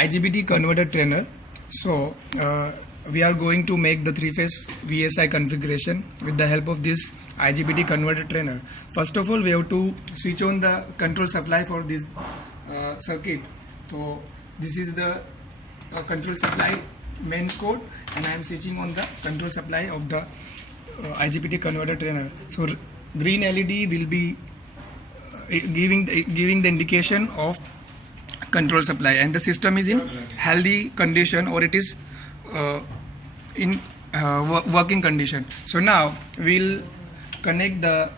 IGBT converter trainer. So we are going to make the three-phase VSI configuration with the help of this IGBT converter trainer. First of all, we have to switch on the control supply for this circuit. So this is the control supply mains code, and I am switching on the control supply of the IGBT converter trainer. So green LED will be giving the indication of control supply, and the system is in healthy condition, or it is in working condition. So now we'll connect the,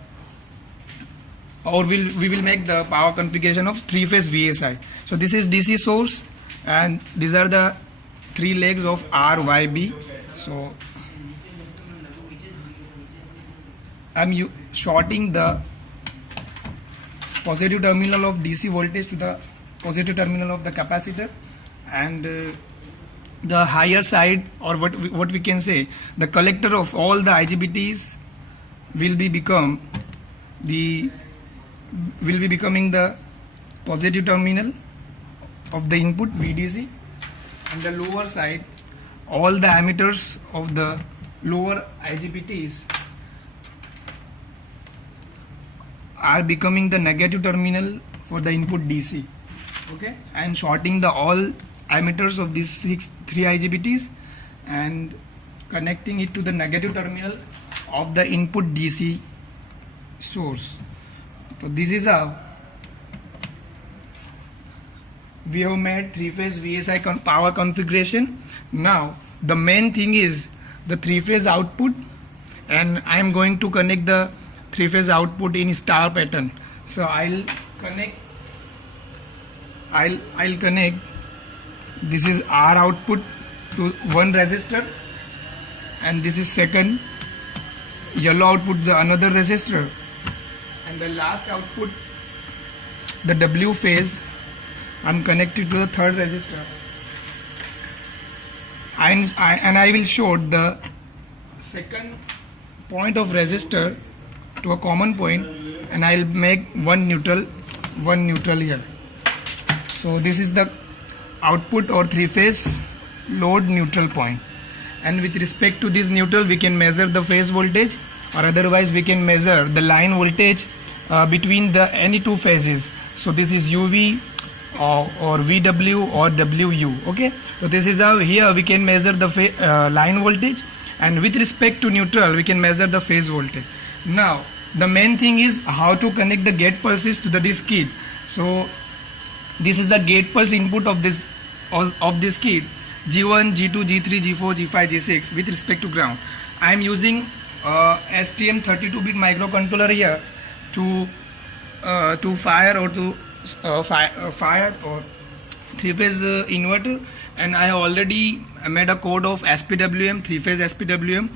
or we will make the power configuration of three-phase VSI. So this is DC source, and these are the three legs of RYB. So I'm shorting the positive terminal of DC voltage to the positive terminal of the capacitor, and the higher side, or what we can say, the collector of all the IGBTs will be becoming the positive terminal of the input VDC, and the lower side, all the emitters of the lower IGBTs are becoming the negative terminal for the input DC. Okay, and shorting the all emitters of these three IGBTs and connecting it to the negative terminal of the input DC source. So this is how we have made three-phase VSI power configuration. Now the main thing is the three-phase output, and I am going to connect the three-phase output in star pattern. So I'll connect this is R output to one resistor, and this is second yellow output, the another resistor, and the last output, the W phase, I'm connected to the third resistor, and I will short the second point of resistor to a common point, and I'll make one neutral here. So this is the output or three-phase load neutral point, and with respect to this neutral we can measure the phase voltage, or otherwise we can measure the line voltage between the any two phases. So this is UV or VW or WU. Okay, so this is how here we can measure the line voltage, and with respect to neutral we can measure the phase voltage. Now the main thing is how to connect the gate pulses to this kit. So this is the gate pulse input of this kit, G1, G2, G3, G4, G5, G6 with respect to ground. I am using STM 32-bit microcontroller here to fire or three-phase inverter, and I have already made a code of SPWM, three-phase SPWM.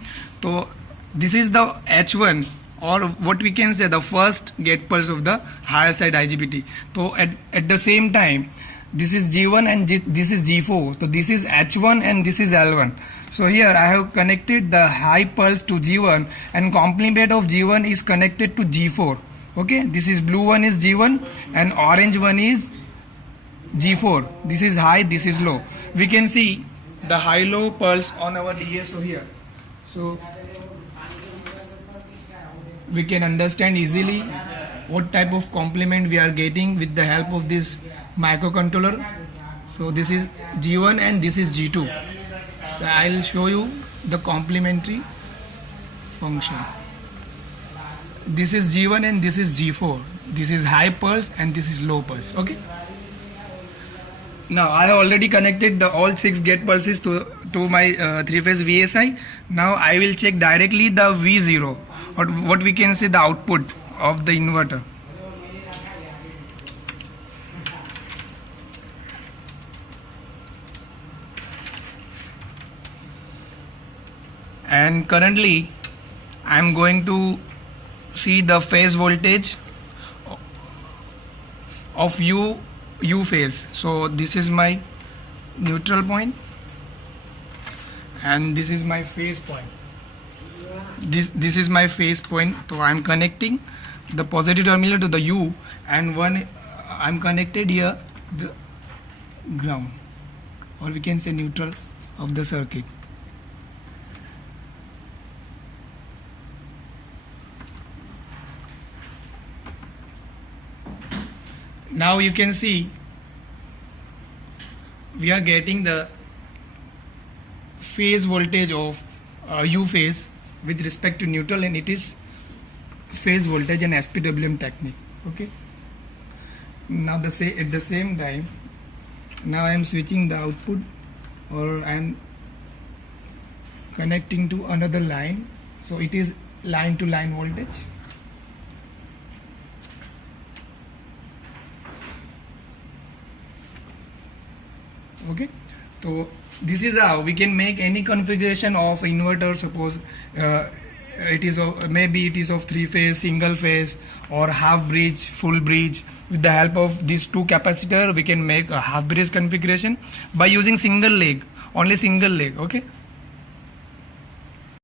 So this is the H1, or what we can say the first gate pulse of the higher side IGBT. So at the same time, this is G1 and this is G4. So this is H1 and this is L1. So here I have connected the high pulse to G1, and complement of G1 is connected to G4. Okay, this is blue one is G1 and orange one is G4. This is high, this is low. We can see the high-low pulse on our DSO here. So we can understand easily what type of complement we are getting with the help of this microcontroller. So this is G1 and this is G2. So I'll show you the complementary function. This is G1 and this is G4. This is high pulse and this is low pulse. Okay. Now I have already connected all 6 gate pulses to my three-phase VSI. Now I will check directly the V0, or what we can say the output of the inverter. And currently I am going to see the phase voltage of U phase. So this is my neutral point, and this is my phase point. This is my phase point. So I am connecting the positive terminal to the U, and one I am connected here the ground. or we can say neutral of the circuit. Now you can see we are getting the phase voltage of U phase with respect to neutral, and it is phase voltage and SPWM technique. Okay. Now at the same time, now I am switching the output, or I am connecting to another line, so it is line to line voltage. Okay, so this is how we can make any configuration of inverter. Suppose it is maybe it is of 3-phase, single phase, or half bridge, full bridge. With the help of these two capacitor, we can make a half bridge configuration by using single leg, only single leg. Okay,